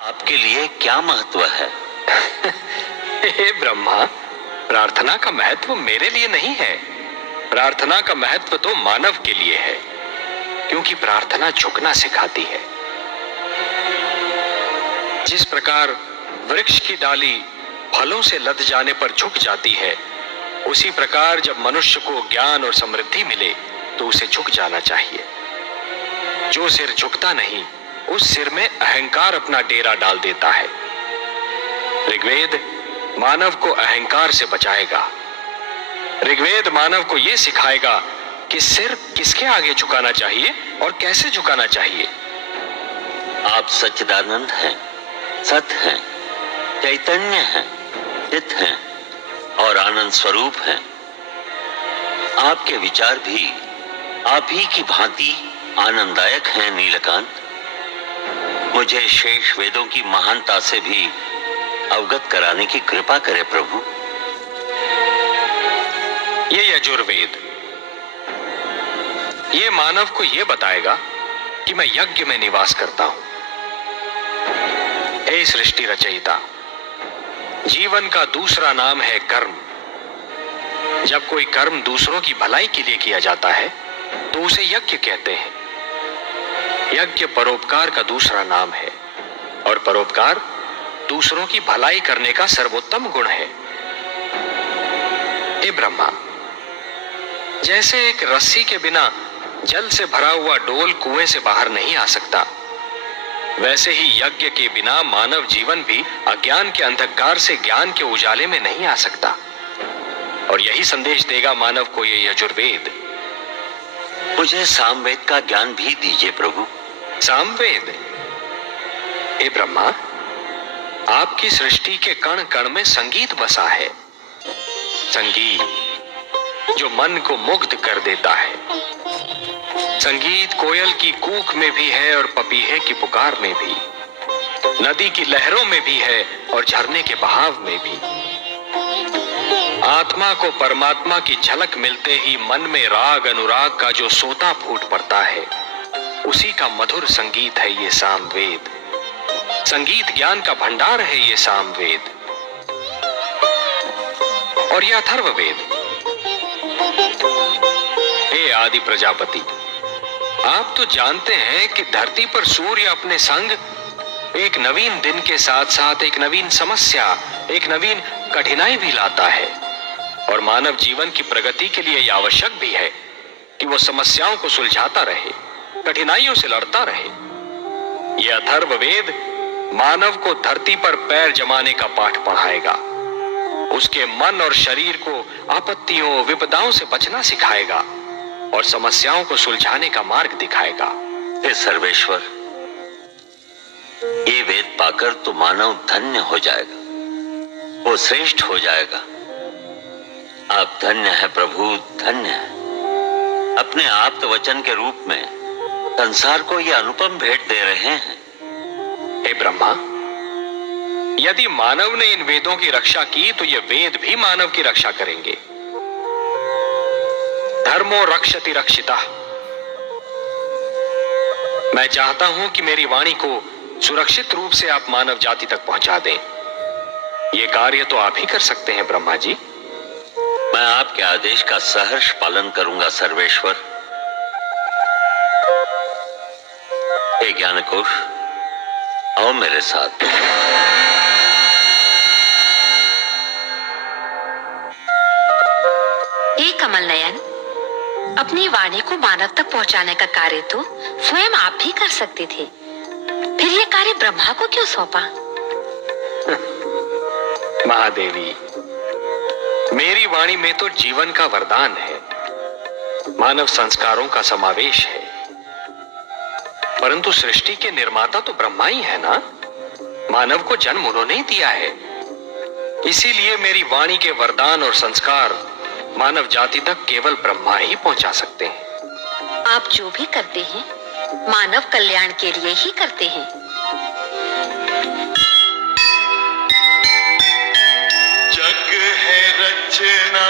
आपके लिए क्या महत्व है? हे ब्रह्मा, प्रार्थना का महत्व मेरे लिए नहीं है। प्रार्थना का महत्व तो मानव के लिए है, क्योंकि प्रार्थना झुकना सिखाती है। जिस प्रकार वृक्ष की डाली फलों से लद जाने पर झुक जाती है, उसी प्रकार जब मनुष्य को ज्ञान और समृद्धि मिले तो उसे झुक जाना चाहिए। जो सिर झुकता नहीं, उस सिर में अहंकार अपना डेरा डाल देता है। ऋग्वेद मानव को अहंकार से बचाएगा। ऋग्वेद मानव को यह सिखाएगा कि सिर किसके आगे झुकाना चाहिए और कैसे झुकाना चाहिए। आप सच्चिदानंद हैं, सत हैं, चैतन्य हैं, चित हैं और आनंद स्वरूप हैं। आपके विचार भी आप ही की भांति आनंददायक हैं नीलकांत। मुझे शेष वेदों की महानता से भी अवगत कराने की कृपा करे प्रभु। ये यजुर्वेद ये मानव को यह बताएगा कि मैं यज्ञ में निवास करता हूं। हे सृष्टि रचयिता, जीवन का दूसरा नाम है कर्म। जब कोई कर्म दूसरों की भलाई के लिए किया जाता है तो उसे यज्ञ कहते हैं। यज्ञ परोपकार का दूसरा नाम है और परोपकार दूसरों की भलाई करने का सर्वोत्तम गुण है। हे ब्रह्मा, जैसे एक रस्सी के बिना जल से भरा हुआ डोल कुएं से बाहर नहीं आ सकता, वैसे ही यज्ञ के बिना मानव जीवन भी अज्ञान के अंधकार से ज्ञान के उजाले में नहीं आ सकता। और यही संदेश देगा मानव को ये यजुर्वेद। मुझे सामवेद का ज्ञान भी दीजिए प्रभु। सामवेद? हे ब्रह्मा, आपकी सृष्टि के कण कण में संगीत बसा है। संगीत जो मन को मुग्ध कर देता है। संगीत कोयल की कूक में भी है और पपीहे की पुकार में भी, नदी की लहरों में भी है और झरने के बहाव में भी। आत्मा को परमात्मा की झलक मिलते ही मन में राग अनुराग का जो सोता फूट पड़ता है, उसी का मधुर संगीत है ये सामवेद। संगीत ज्ञान का भंडार है ये सामवेद। और यह अथर्ववेद। हे आदि प्रजापति, आप तो जानते हैं कि धरती पर सूर्य अपने संग एक नवीन दिन के साथ साथ एक नवीन समस्या, एक नवीन कठिनाई भी लाता है। और मानव जीवन की प्रगति के लिए यह आवश्यक भी है कि वो समस्याओं को सुलझाता रहे, कठिनाइयों से लड़ता रहे। यह अथर्ववेद मानव को धरती पर पैर जमाने का पाठ पढ़ाएगा। उसके मन और शरीर को आपत्तियों विपदाओं से बचना सिखाएगा और समस्याओं को सुलझाने का मार्ग दिखाएगा। हे सर्वेश्वर, ये वेद पाकर तो मानव धन्य हो जाएगा, वो श्रेष्ठ हो जाएगा। आप धन्य हैं प्रभु, धन्य हैं। अपने आप्त वचन के रूप में संसार को ये अनुपम भेंट दे रहे हैं। हे ब्रह्मा, यदि मानव ने इन वेदों की रक्षा की तो ये वेद भी मानव की रक्षा करेंगे। धर्मो रक्षति रक्षिता। मैं चाहता हूं कि मेरी वाणी को सुरक्षित रूप से आप मानव जाति तक पहुंचा दें। ये कार्य तो आप ही कर सकते हैं ब्रह्मा जी। मैं आपके आदेश का सहर्ष पालन करूंगा सर्वेश्वर। हे ज्ञानकोश, आओ मेरे साथ। हे कमल नयन, अपनी वाणी को मानव तक पहुंचाने का कार्य तो स्वयं आप ही कर सकते थे, फिर यह कार्य ब्रह्मा को क्यों सौंपा? महादेवी, मेरी वाणी में तो जीवन का वरदान है, मानव संस्कारों का समावेश है। परंतु सृष्टि के निर्माता तो ब्रह्मा ही है ना। मानव को जन्म उन्होंने ही दिया है। इसीलिए मेरी वाणी के वरदान और संस्कार मानव जाति तक केवल ब्रह्मा ही पहुंचा सकते हैं। आप जो भी करते हैं मानव कल्याण के लिए ही करते हैं। जग है रचना